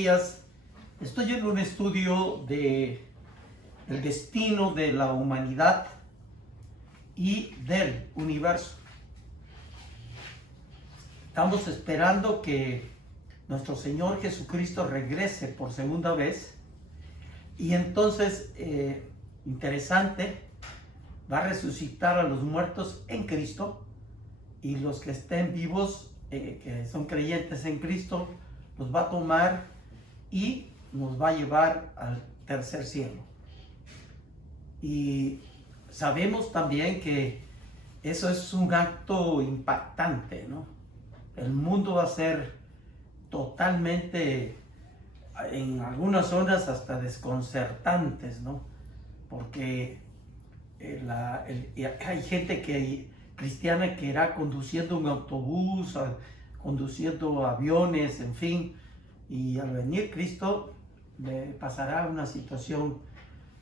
días. Estoy en un estudio de el destino de la humanidad y del universo. Estamos esperando que nuestro Señor Jesucristo regrese por segunda vez. Y entonces, interesante, va a resucitar a los muertos en Cristo, y los que estén vivos, que son creyentes en Cristo, los va a tomar y nos va a llevar al tercer cielo. Y sabemos también que eso es un acto impactante, ¿no? El mundo va a ser totalmente, en algunas zonas hasta desconcertantes, ¿no? Porque hay gente cristiana que irá conduciendo un autobús, conduciendo aviones, en fin, y al venir Cristo le pasará una situación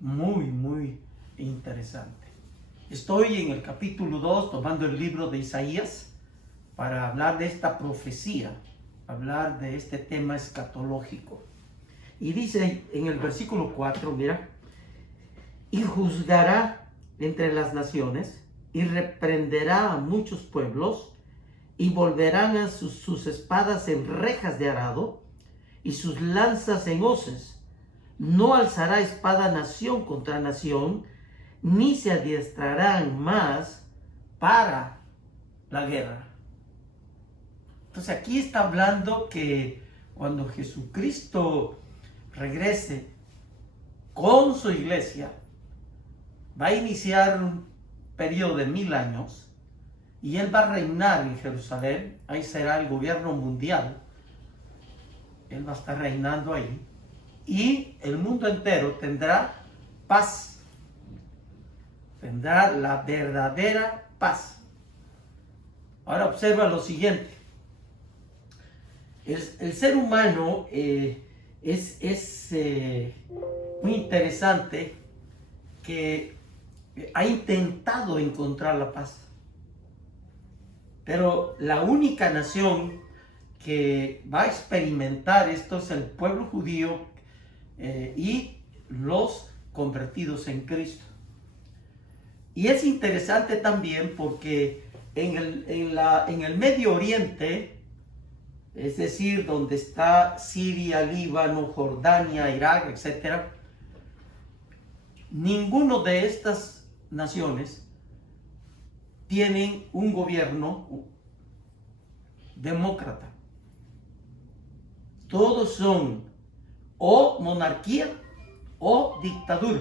muy interesante. Estoy en el capítulo 2 tomando el libro de Isaías para hablar de esta profecía, hablar de este tema escatológico. Y dice en el versículo 4, mira: y juzgará entre las naciones y reprenderá a muchos pueblos, y volverán a sus espadas en rejas de arado y sus lanzas en hoces. No alzará espada nación contra nación, ni se adiestrarán más para la guerra. Entonces aquí está hablando que cuando Jesucristo regrese con su iglesia, va a iniciar un periodo de 1000 años y Él va a reinar en Jerusalén. Ahí será el gobierno mundial. Él va a estar reinando ahí y el mundo entero tendrá paz. Tendrá la verdadera paz. Ahora observa lo siguiente. El ser humano es muy interesante, que ha intentado encontrar la paz. Pero la única nación que va a experimentar esto es el pueblo judío y los convertidos en Cristo. Y es interesante también porque en el Medio Oriente, es decir, donde está Siria, Líbano, Jordania, Irak, etc., ninguno de estas naciones tienen un gobierno demócrata. Todos son o monarquía o dictadura.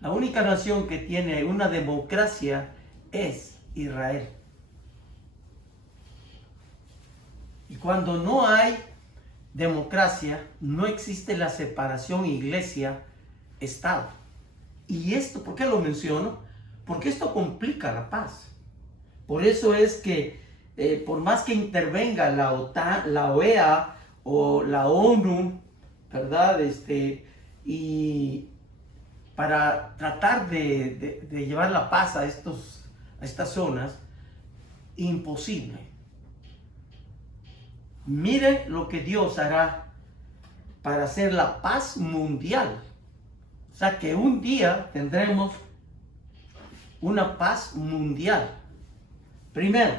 La única nación que tiene una democracia es Israel. Y cuando no hay democracia, no existe la separación iglesia-estado. Y esto, ¿por qué lo menciono? Porque esto complica la paz. Por eso es que por más que intervenga la OTAN, la OEA o la ONU, ¿verdad? Y para tratar de llevar la paz a estas zonas, imposible. Mire lo que Dios hará para hacer la paz mundial. O sea que un día tendremos una paz mundial. Primero,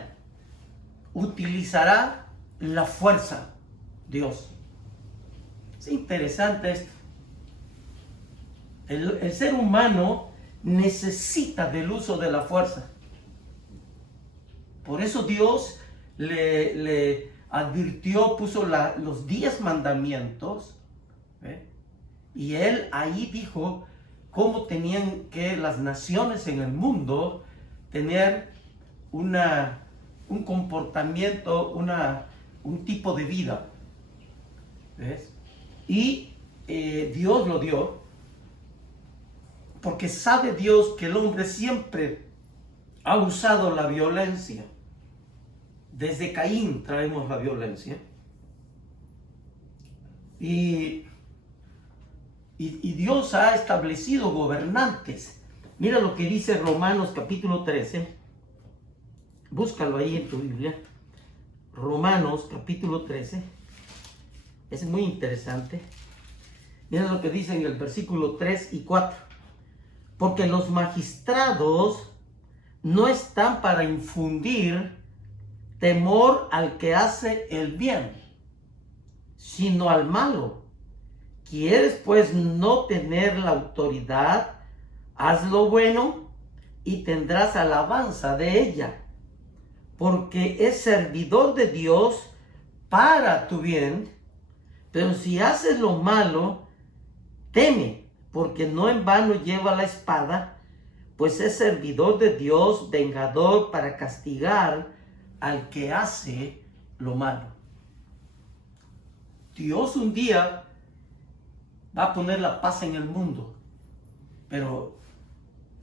utilizará la fuerza Dios. Es interesante esto. El ser humano necesita del uso de la fuerza. Por eso Dios le advirtió, puso los 10 mandamientos, y Él ahí dijo cómo tenían que las naciones en el mundo tener un comportamiento, un tipo de vida. ¿Ves? Y Dios lo dio porque sabe Dios que el hombre siempre ha usado la violencia. Desde Caín traemos la violencia. Y Dios ha establecido gobernantes. Mira lo que dice Romanos capítulo 13. Búscalo ahí en tu Biblia. Romanos capítulo 13. Es muy interesante. Miren lo que dice en el versículo 3 y 4. Porque los magistrados no están para infundir temor al que hace el bien, sino al malo. ¿Quieres pues no tener la autoridad? Haz lo bueno y tendrás alabanza de ella, porque es servidor de Dios para tu bien. Pero si haces lo malo, teme, porque no en vano lleva la espada, pues es servidor de Dios, vengador para castigar al que hace lo malo. Dios un día va a poner la paz en el mundo, pero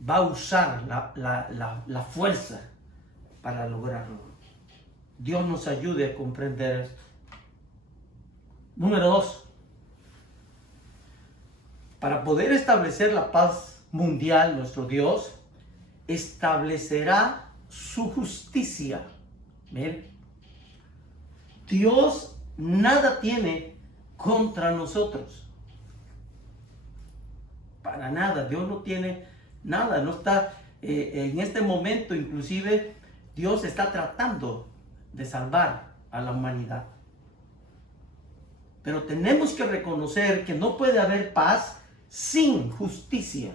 va a usar la fuerza para lograrlo. Dios nos ayude a comprender esto. Número 2. Para poder establecer la paz mundial, nuestro Dios establecerá su justicia. Miren, Dios nada tiene contra nosotros. Para nada, Dios no tiene nada, no está en este momento. Inclusive Dios está tratando de salvar a la humanidad. Pero tenemos que reconocer que no puede haber paz sin justicia.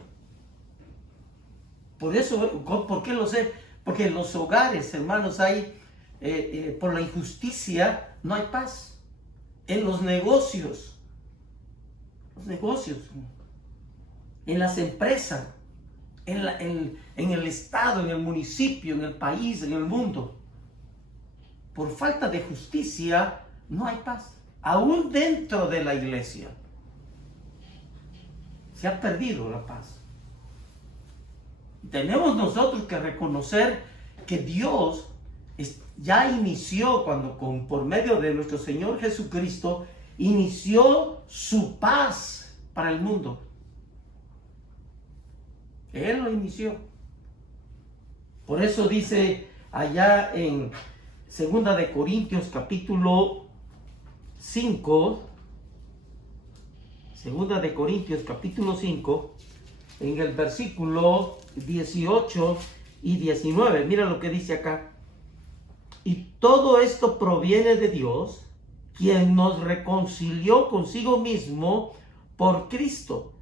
Por eso, ¿por qué lo sé? Porque en los hogares, hermanos, hay por la injusticia no hay paz. En los negocios, en las empresas, en el estado, en el municipio, en el país, en el mundo, por falta de justicia no hay paz. Aún dentro de la iglesia se ha perdido la paz. Tenemos nosotros que reconocer que Dios ya inició por medio de nuestro Señor Jesucristo, inició su paz para el mundo. Él lo inició. Por eso dice allá en 2 de Corintios capítulo 5, 2 de Corintios capítulo 5, en el versículo 18 y 19, mira lo que dice acá. Y todo esto proviene de Dios, quien nos reconcilió consigo mismo por Cristo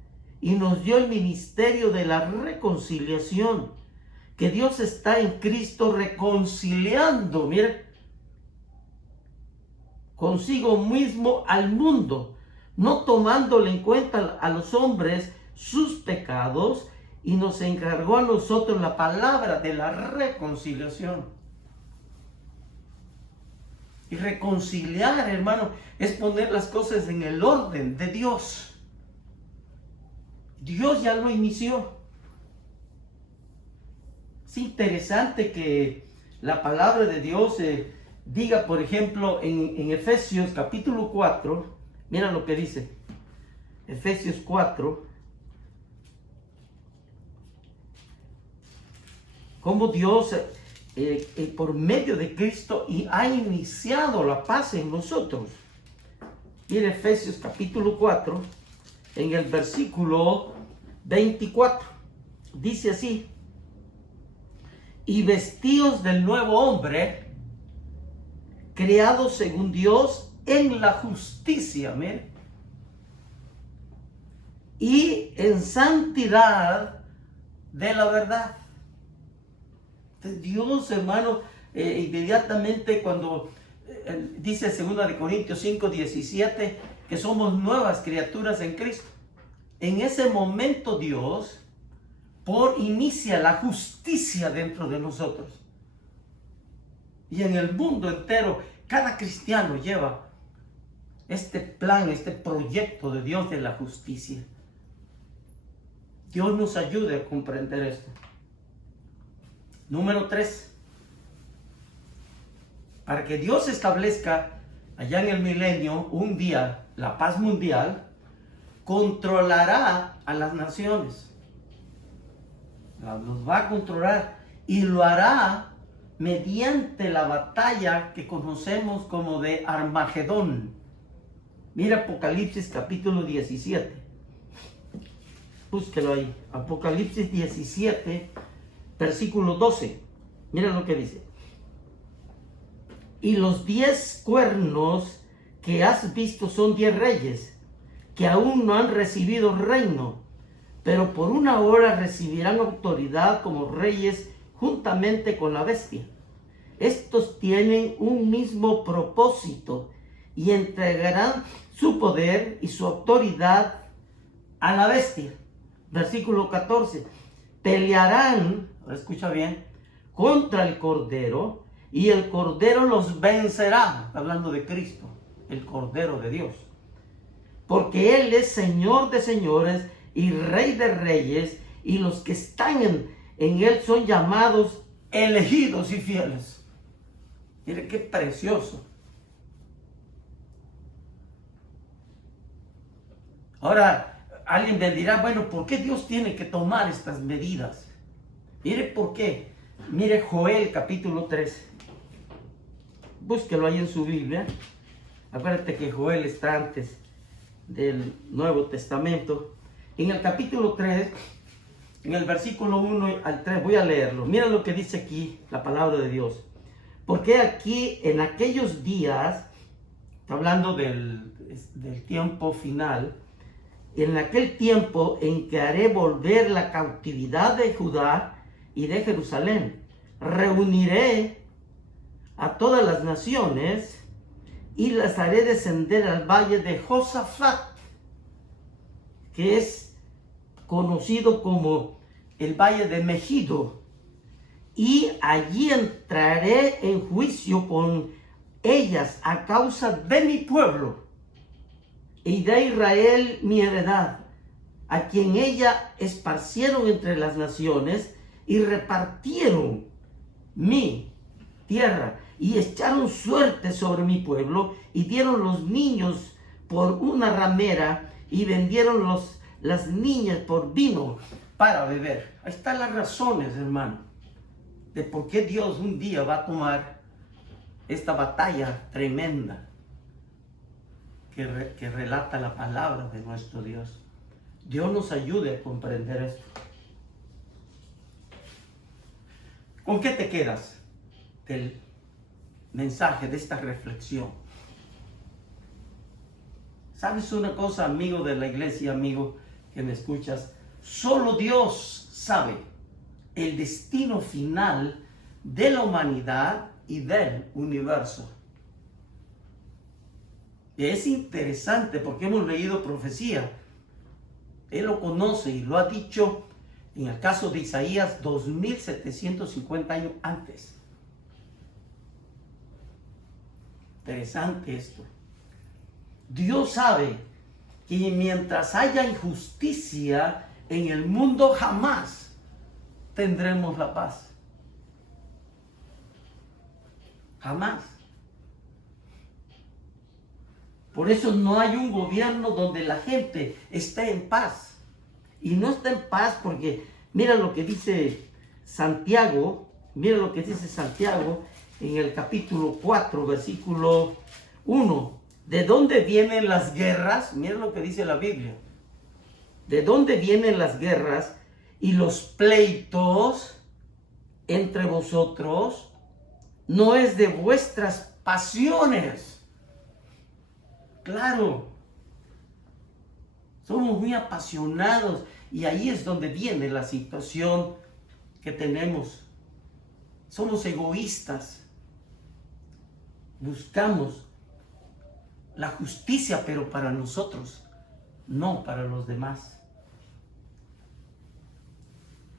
y nos dio el ministerio de la reconciliación. Que Dios está en Cristo reconciliando, mira, consigo mismo al mundo, no tomándole en cuenta a los hombres sus pecados, y nos encargó a nosotros la palabra de la reconciliación. Y reconciliar, hermano, es poner las cosas en el orden de Dios. Dios ya lo inició. Es interesante que la palabra de Dios diga, por ejemplo, en Efesios capítulo 4, mira lo que dice. Efesios 4, cómo Dios por medio de Cristo ha iniciado la paz en nosotros. Mira Efesios capítulo 4, en el versículo 24, dice así: y vestíos del nuevo hombre, creado según Dios en la justicia, miren, y en santidad de la verdad. Dios, hermano, inmediatamente cuando dice 2 de Corintios 5, 17, que somos nuevas criaturas en Cristo, en ese momento Dios inicia la justicia dentro de nosotros. Y en el mundo entero, cada cristiano lleva este plan, este proyecto de Dios de la justicia. Dios nos ayude a comprender esto. Número 3. Para que Dios establezca allá en el milenio un día la paz mundial, controlará a las naciones. Los va a controlar y lo hará mediante la batalla que conocemos como de Armagedón. Mira Apocalipsis capítulo 17. Búsquelo ahí. Apocalipsis 17, versículo 12. Mira lo que dice. Y los 10 cuernos que has visto son 10 reyes, que aún no han recibido reino, pero por una hora recibirán autoridad como reyes juntamente con la bestia. Estos tienen un mismo propósito y entregarán su poder y su autoridad a la bestia. Versículo 14. Pelearán, escucha bien, contra el Cordero, y el Cordero los vencerá. Hablando de Cristo, el Cordero de Dios. Porque Él es Señor de señores y Rey de reyes, y los que están en Él son llamados elegidos y fieles. Mire qué precioso. Ahora, alguien me dirá, bueno, ¿por qué Dios tiene que tomar estas medidas? Mire por qué. Mire Joel capítulo 3. Búsquelo ahí en su Biblia. Acuérdate que Joel está antes del Nuevo Testamento. En el capítulo 3, en el versículo 1 al 3, voy a leerlo. Mira lo que dice aquí la palabra de Dios. Porque aquí, en aquellos días, está hablando del tiempo final, en aquel tiempo en que haré volver la cautividad de Judá y de Jerusalén, reuniré a todas las naciones y las haré descender al valle de Josafat, que es conocido como el valle de Megido, y allí entraré en juicio con ellas a causa de mi pueblo y de Israel mi heredad, a quien ella esparcieron entre las naciones y repartieron mi tierra y echaron suerte sobre mi pueblo y dieron los niños por una ramera y vendieron las niñas por vino para beber. Ahí están las razones, hermano, de por qué Dios un día va a tomar esta batalla tremenda que relata la palabra de nuestro Dios. Dios nos ayude a comprender esto. ¿Con qué te quedas del mensaje, de esta reflexión? ¿Sabes una cosa, amigo de la iglesia, amigo que me escuchas? Solo Dios sabe el destino final de la humanidad y del universo. Y es interesante porque hemos leído profecía. Él lo conoce y lo ha dicho en el caso de Isaías 2750 años antes. Interesante esto. Dios sabe que mientras haya injusticia en el mundo, jamás tendremos la paz. Jamás. Por eso no hay un gobierno donde la gente esté en paz. Y no está en paz porque mira lo que dice Santiago. Mira lo que dice Santiago en el capítulo 4, versículo 1. ¿De dónde vienen las guerras? Mira lo que dice la Biblia. ¿De dónde vienen las guerras y los pleitos entre vosotros? No es de vuestras pasiones. Claro, somos muy apasionados y ahí es donde viene la situación que tenemos. Somos egoístas. Buscamos la justicia, pero para nosotros, no para los demás.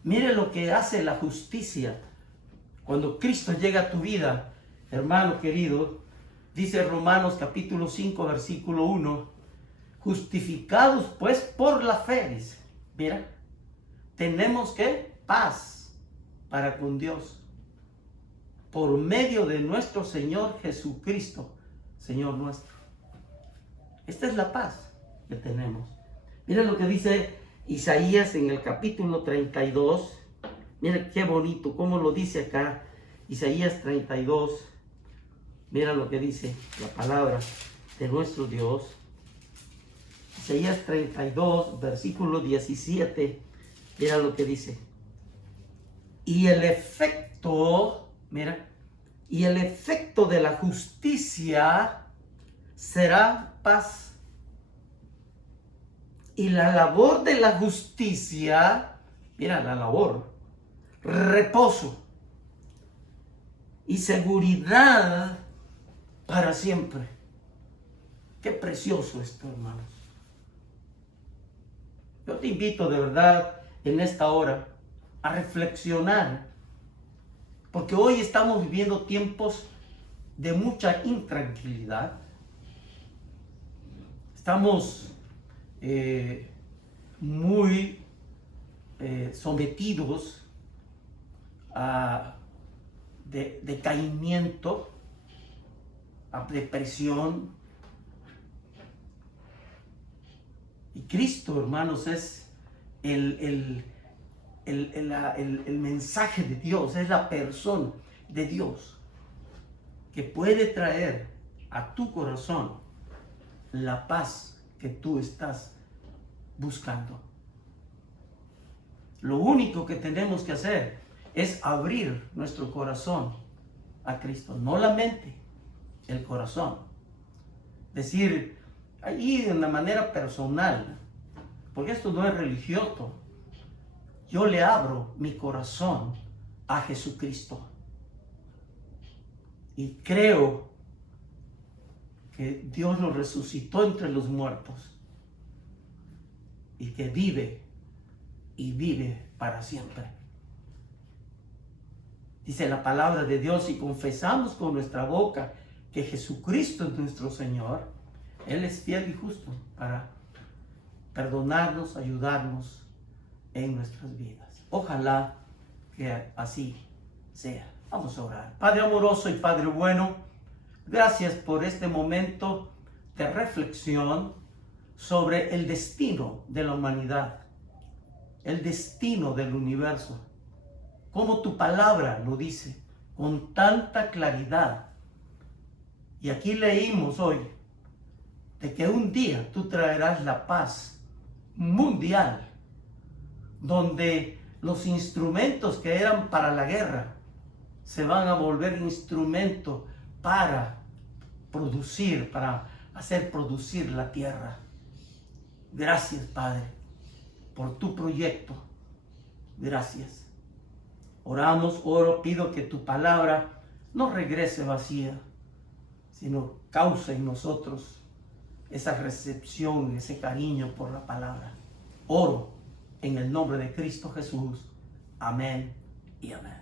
Mire lo que hace la justicia. Cuando Cristo llega a tu vida, hermano querido, dice Romanos capítulo 5, versículo 1, justificados pues por la fe, dice, mira, tenemos que paz para con Dios, por medio de nuestro Señor Jesucristo, Señor nuestro. Esta es la paz que tenemos. Mira lo que dice Isaías en el capítulo 32, mira qué bonito, cómo lo dice acá, Isaías 32, mira lo que dice la palabra de nuestro Dios. Isaías 32, versículo 17, mira lo que dice. Y el efecto, mira, y el efecto de la justicia será paz. Y la labor de la justicia, mira la labor, reposo y seguridad para siempre. Qué precioso esto, hermanos. Yo te invito de verdad en esta hora a reflexionar, porque hoy estamos viviendo tiempos de mucha intranquilidad. Estamos muy sometidos a decaimiento, a depresión. Y Cristo, hermanos, es el mensaje de Dios, es la persona de Dios que puede traer a tu corazón la paz que tú estás buscando. Lo único que tenemos que hacer es abrir nuestro corazón a Cristo, no la mente, el corazón. Decir, ahí de una manera personal, porque esto no es religioso, yo le abro mi corazón a Jesucristo y creo que Dios lo resucitó entre los muertos y que vive y vive para siempre. Dice la palabra de Dios, si confesamos con nuestra boca que Jesucristo es nuestro Señor, Él es fiel y justo para perdonarnos, ayudarnos en nuestras vidas. Ojalá que así sea. Vamos a orar. Padre amoroso y Padre bueno, gracias por este momento de reflexión sobre el destino de la humanidad, el destino del universo, como tu palabra lo dice con tanta claridad. Y aquí leímos hoy de que un día tú traerás la paz mundial, donde los instrumentos que eran para la guerra se van a volver instrumentos para producir, para hacer producir la tierra. Gracias, Padre, por tu proyecto. Gracias. Oro, pido que tu palabra no regrese vacía, sino cause en nosotros esa recepción, ese cariño por la palabra. Oro en el nombre de Cristo Jesús. Amén y amén.